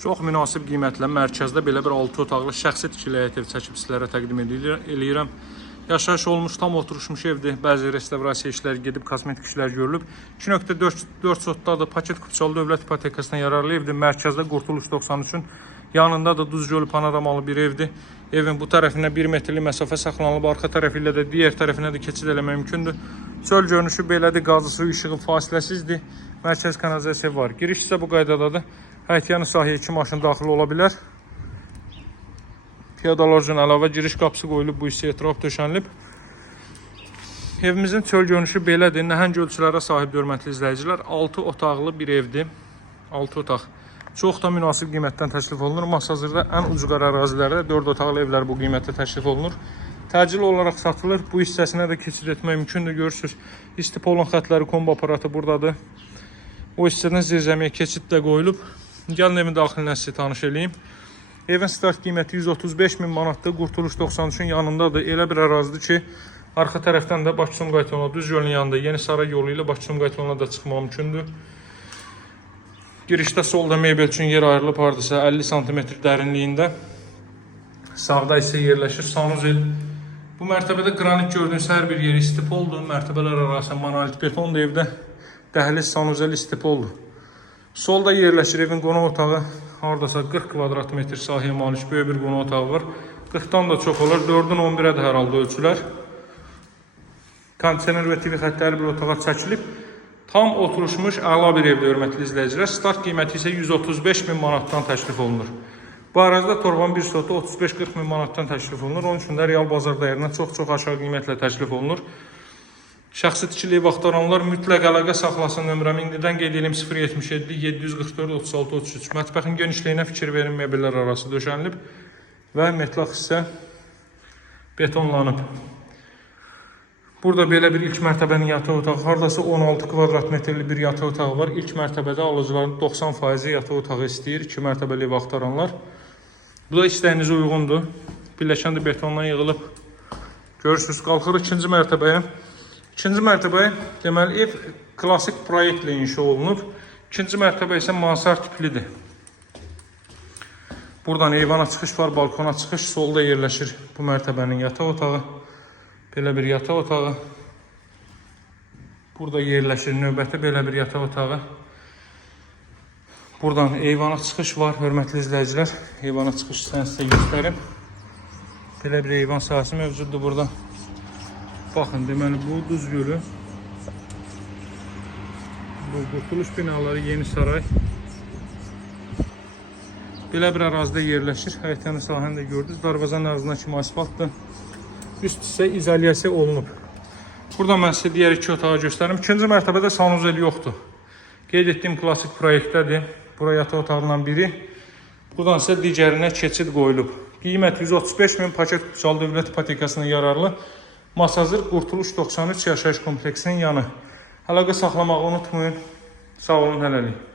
Çox münasib qiymətlə mərkəzdə belə bir 6 otaqlı şəxsi tikili həyət ev çəkib sizlərə təqdim eləyirəm. Yaşayış olmuş, tam oturuşmuş evdir. Bəzi restavrasiya işləri gedib, kosmetik işlər görülüb. 2.4 sotdadır, paket kupçalı dövlət ipotekasına yararlı evdir. Mərkəzdə Qurtuluş 93-ün yanında da Düzgölü panoramalı bir evdir. Evin bu tərəfinə 1 metrlik məsafə saxlanılıb, arxa tərəfi ilə də digər tərəfinə də keçid eləmək mümkündür. Çöl görünüşü belədir, qazı, suyu, işığı fasiləsizdir. Mərkəz kanalizasiya var. Giriş isə bu qaydadadır. Həyətyanı sahəyə 2 maşın daxil ola bilər. Piyadalar üçün əlavə giriş qapısı qoyulub, bu hissəyə trap döşənilib. Evimizin çöl görünüşü belədir. Nəhəng ölçülərə sahib hörmətli izləyicilər. 6 otaqlı bir evdir. 6 otaq. Çox da münasib qiymətdən təklif olunur. Hazırda ən ucqar ərazilərdə 4 otaqlı evlər bu qiymətə təklif olunur. Təcil olaraq satılır. Bu hissəsinə də keçid etmək mümkündür. Görürsünüz, istipolun xətləri, kombo aparatı buradadır. O hissədən zirzəmiyə keçid də qoyulub. Gəlin evin daxilinə sizi tanış edeyim. Evin start qiyməti 135 min manatdır. Qurtuluş 93-ün yanındadır. Elə bir ərazidir ki, arxa tərəfdən də Bakı-Sumqayıt yoluna, Düzgölün yanında Yeni Saray yolu ilə Bakı-Sumqayıt yoluna da çıxmaq mümkündür. Girişdə solda mebel üçün yer ayrılıb, hardasa 50 sm dərinliyində. Sağda isə yerləşir sanuzel. Bu mərtəbədə qranit gördüyünüz hər bir yeri istipoldur. Mərtəbələr arası monolit betondur evdə. Dəhliz sanuzel istipoldur. Solda yerləşir evin qonaq otağı. Hardasa 40 kvadrat metr sahəyə malik böyük bir qonaq otağı var. 40-dan da çox olar. 4-ün 11-ə də hər halda ölçülər. Kondisioner və TV xətləri bir otağa çəkilib. Tam oturuşmuş əla bir evdə hörmətli izləyicilər. Start qiyməti isə 135 min manatdan təklif olunur. Bu ərazidə torban bir sotu 35-40 min manatdan təklif olunur. Onun üçün də real bazar dəyərindən çox aşağı qiymətlə təklif olunur. Şəxsi tikili ev axtaranlar mütləq əlaqə saxlasın. Nömrəmi indidən qeyd edim 077 744 36 33. Mətbəxin genişliyinə fikir verin, mebellər arası döşənilib və metlaq hissə betonlanıb. Burada belə bir ilk mərtəbənin yataq otağı, hardasa 16 kvadrat metrli bir yataq otağı var. İlk mərtəbədə alıcıların 90% yataq otağı istəyir, 2 mərtəbəli ev axtaranlar. Bu da istəyinizə uyğundur. Birləşən də betondan yığılıb. Görürsünüz, qalxırıq 2-ci mərtəbəyə. 2-ci mərtəbə, deməli, ev klasik proyektlə inşa olunub. 2-ci mərtəbə isə mansard tiplidir. Buradan eyvana çıxış var, balkona çıxış. Solda yerləşir bu mərtəbənin yataq otağı. Belə bir yataq otağı. Burada yerləşir növbəti belə bir yataq otağı. Buradan eyvana çıxış var, hörmətli izləyicilər. Eyvana çıxış sizə göstərim. Belə bir eyvan sahəsi mövcuddur burada. Baxın, deməli, bu Düzgölü. Bu Qurtuluş binaları, Yeni Saray. Belə bir ərazidə yerləşir. Həyətyanı sahəni də gördünüz. Darvazanın ağzına kimi asfaltdır. Üst isə izolyasiya olunub. Burada mən sizə digər 2 otağı göstərim. 2-ci mərtəbədə sanuzel yoxdur. Qeyd etdiyim klasik proyektdədir. Bura yataq otağından biri. Buradan isə digərinə keçid qoyulub. Qiymət 135 min, paket kupçalı dövlət ipotekasına yararlı. Masazır Qurtuluş 93 yaşayış kompleksinin yanı. Əlaqə saxlamağı unutmayın. Sağ olun, hələlik.